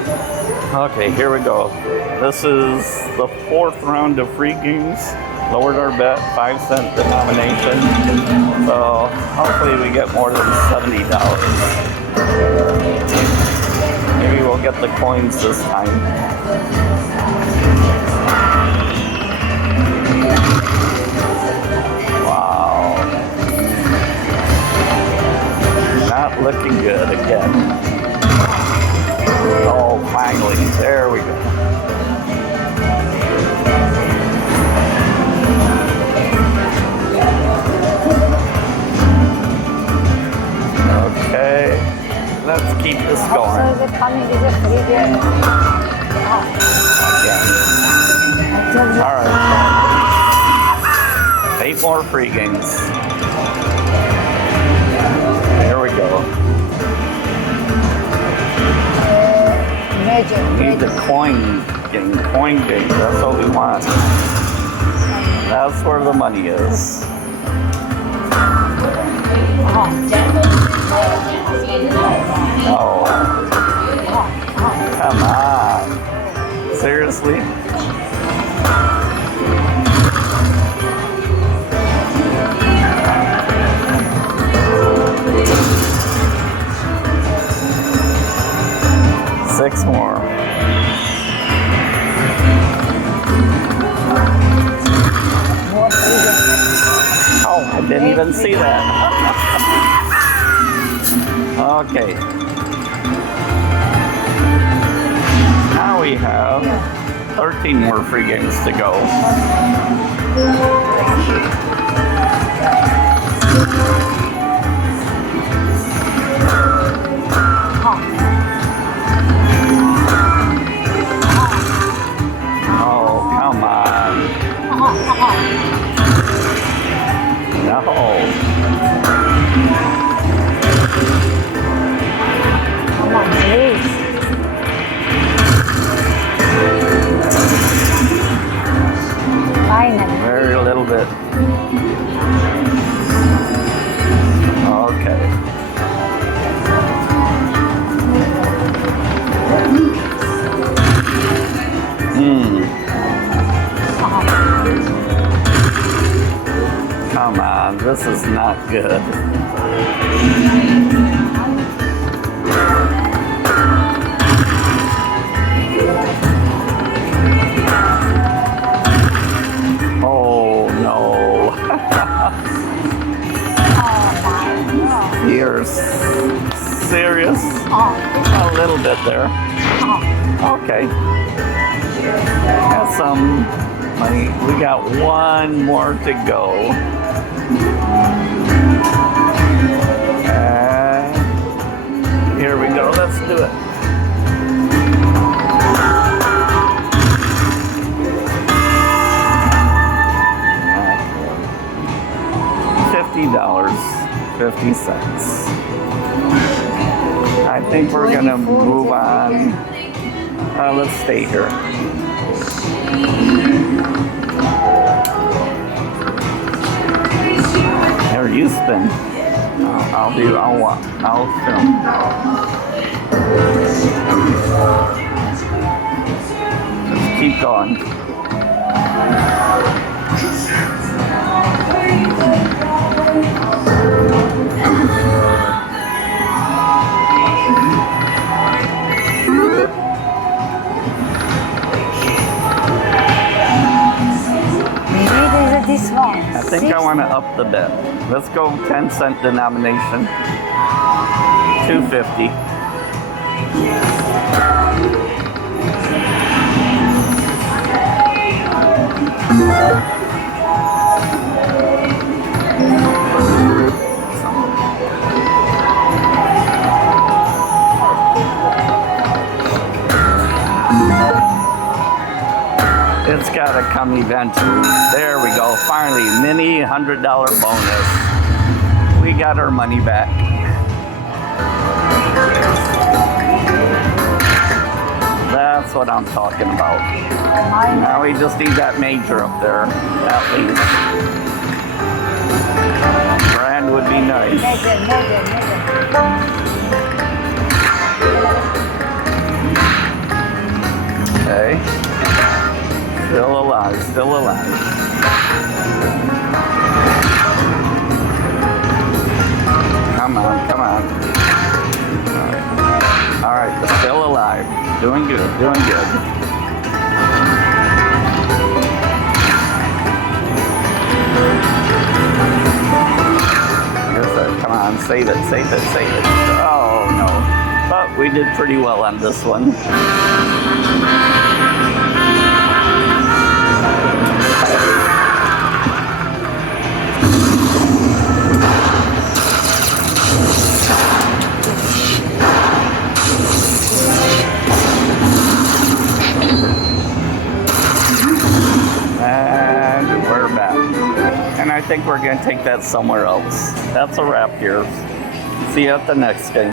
Okay, here we go. This is the fourth round of free games. Lowered our bet, 5-cent denomination. So hopefully we get more than $70. Maybe we'll get the coins this time. Wow. Not looking good again. Oh, finally, there we go. Okay, let's keep this going. So is it coming? Is it free game? Yeah. All right. 8 more free games. There we go. Need the coin game, that's what we want. That's where the money is. Oh, come on. Seriously? Six more. Oh, I didn't even see that. Okay. Now we have 13 more free games to go. No. Come on, please. Finally. Very little bit. Okay. Come on, this is not good. Oh no. You're serious? A little bit there. Okay. Have some money. We got one more to go. And here we go. Let's do it. $50.50. I think we're gonna move on. Let's stay here. There, you spin. I'll film. Let's keep going. This one. I think I want to up the bet. Let's go 10-cent denomination. 250. It's gotta come eventually. There we go. Finally, mini $100 bonus. We got our money back. That's what I'm talking about. Now we just need that major up there, at least. Brand would be nice. Okay. Still alive, still alive. Come on, come on. All right, still alive. Doing good, doing good. Come on, save it, save it, save it. Oh no. But we did pretty well on this one. And we're back. And I think we're going to take that somewhere else. That's a wrap here. See you at the next game.